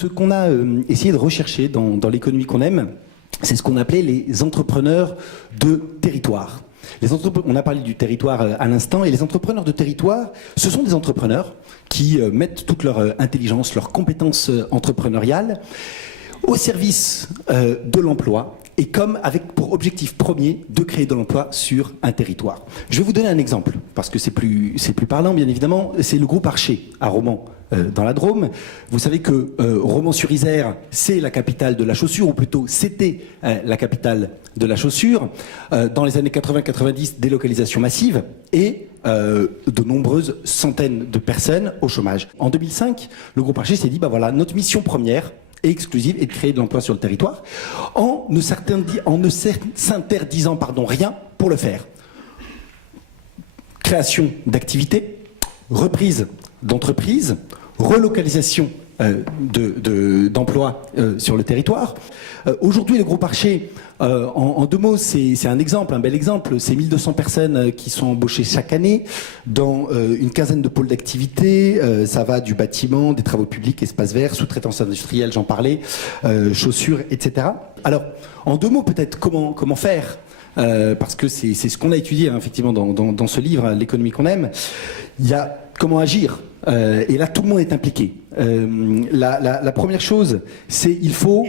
Ce qu'on a essayé de rechercher dans l'économie qu'on aime, c'est ce qu'on appelait les entrepreneurs de territoire. On a parlé du territoire à l'instant, et les entrepreneurs de territoire, ce sont des entrepreneurs qui mettent toute leur intelligence, leurs compétences entrepreneuriales au service de l'emploi, et comme avec pour objectif premier de créer de l'emploi sur un territoire. Je vais vous donner un exemple, parce que c'est plus parlant, bien évidemment. C'est le groupe Archer, à Romans, dans la Drôme. Vous savez que Romans-sur-Isère, c'est la capitale de la chaussure, ou plutôt c'était la capitale de la chaussure. Dans les années 80-90, délocalisation massive, et de nombreuses centaines de personnes au chômage. En 2005, le groupe Archer s'est dit, bah voilà, notre mission première et exclusive est de créer de l'emploi sur le territoire, en ne s'interdisant rien pour le faire. Création d'activités, reprise d'entreprises, relocalisation d'emplois sur le territoire. Aujourd'hui, le groupe Archer, en deux mots, c'est un exemple, un bel exemple. C'est 1200 personnes qui sont embauchées chaque année dans une quinzaine de pôles d'activité. Ça va du bâtiment, des travaux publics, espaces verts, sous-traitance industrielle, j'en parlais, chaussures, etc. Alors, en deux mots, peut-être, comment faire, parce que c'est ce qu'on a étudié, hein, effectivement, dans ce livre, l'économie qu'on aime. Il y a comment agir. Et là, tout le monde est impliqué. La première chose, c'est il faut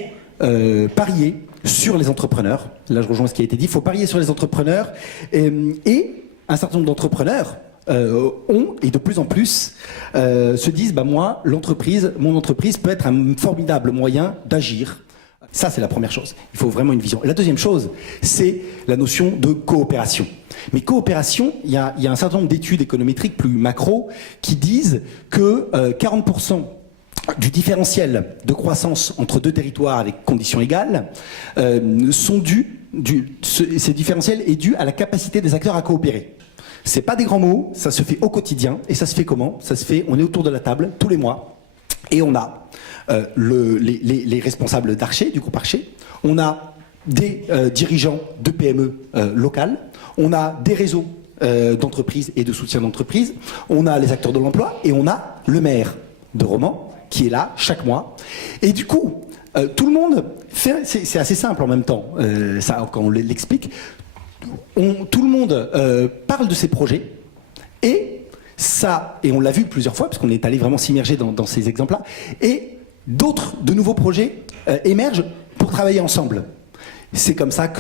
parier sur les entrepreneurs. Là, je rejoins ce qui a été dit. Il faut parier sur les entrepreneurs. Et un certain nombre d'entrepreneurs ont, et de plus en plus, se disent, bah moi, mon entreprise peut être un formidable moyen d'agir. Ça, c'est la première chose. Il faut vraiment une vision. Et la deuxième chose, c'est la notion de coopération. Mais coopération, il y a un certain nombre d'études économétriques plus macro qui disent que 40% du différentiel de croissance entre deux territoires avec conditions égales sont ce différentiel est dû à la capacité des acteurs à coopérer. C'est pas des grands mots, ça se fait au quotidien. Et ça se fait comment? Ça se fait, on est autour de la table tous les mois et on a les responsables d'Archer, du groupe Archer, on a des dirigeants de PME locales, on a des réseaux d'entreprises et de soutien d'entreprises, on a les acteurs de l'emploi et on a le maire de Romans qui est là chaque mois. Et du coup, tout le monde fait, c'est assez simple en même temps, ça, quand on l'explique, tout le monde parle de ses projets et ça, et on l'a vu plusieurs fois parce qu'on est allé vraiment s'immerger dans ces exemples-là, et de nouveaux projets émergent pour travailler ensemble. C'est comme ça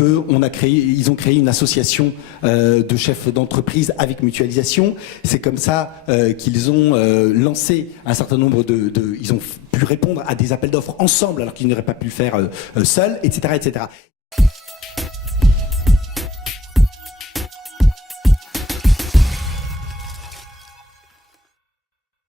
ils ont créé une association de chefs d'entreprise avec mutualisation. C'est comme ça qu'ils ont lancé un certain nombre ils ont pu répondre à des appels d'offres ensemble alors qu'ils n'auraient pas pu le faire seuls, etc., etc.